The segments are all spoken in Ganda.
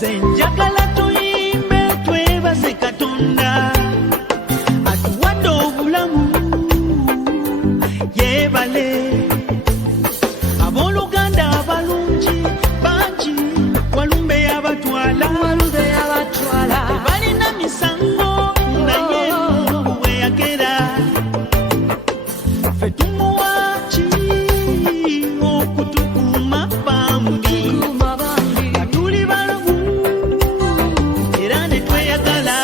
Zenjagala tuyimbe twebaze Katonda atuwadde obulamu yeebale abooluganda abalungi bangi walumbe yabatwala tebalina misango naye Mungu we yagera ffe tumuwaaki okutukuuma bambi tuli balamu era ne tweyagala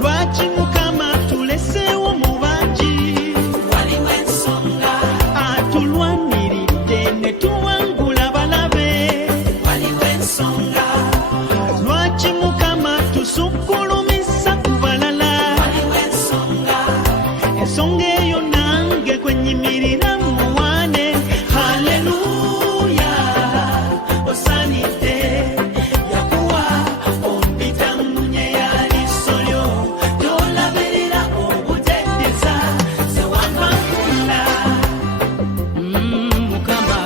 lwaki Mukama tuleseewo mu bangi waliwo ensonga atulwaniridde ne tuwangula balabe waliwo ensonga lwaki Mukama tusukkulumisa ku balala waliwo ensonga ensonga eyo nange kwe nnyimirira muwane haleluya osanidde yakuwa ompita munye ya liiso lyo tolabirira obuteddeza sewavangula Mukama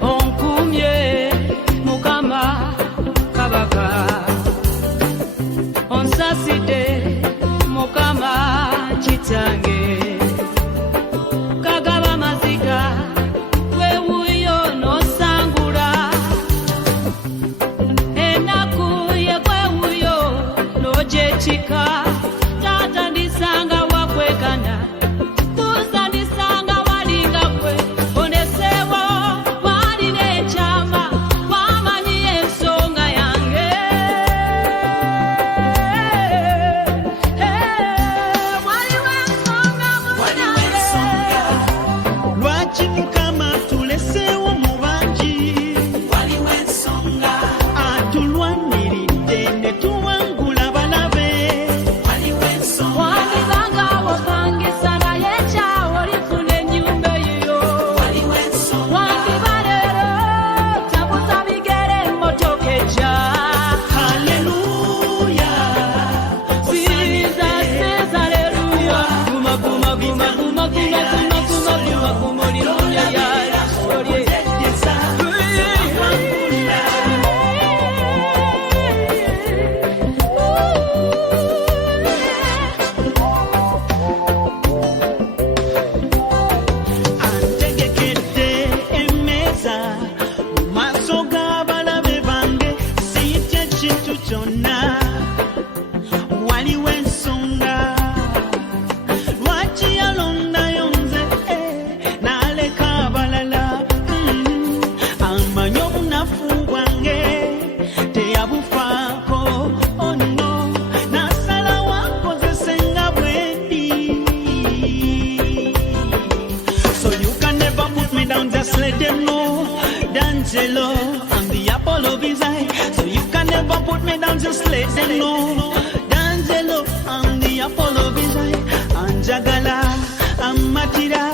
onkumye Mukama kabaka onsasidde Mukama kitange kagaba maziga wewuyo nosangula enaku yekwewuyo nojekika tatandisanga wakwekana tusandisanga walinga kwe onesewo walina ekyama wamanyi ensonga yange waliwo ensonga munange lwaki Mukama tuleseewo mu bangi waliwo ensonga atulwaniridde ne tuwangula balabe waliwo ensonga wandibanga wopangisa naye ekyawo lifuna ennyumba eyo waliwo ensonga wandiba leero tabuza bigere emmotoka ejja haleluya siza haleluya guma guma guma guma guma guma guma guma guma lirunya ya liiso lye antegekedde emmeeza mu maaso g'abalabe bange siyitye kintu kyonna waliwo ensonga lwaki yalondayo nze n'aleka abalala amanyi obunafu bwange teyabufaako ono n'asalawo ankozesenga bwendi so you can never put me down, just let them know Dangero I'm the apple of his eye. So you can never put me down, just let them know Dangero I'm the apple of his eye. Anjagala amatira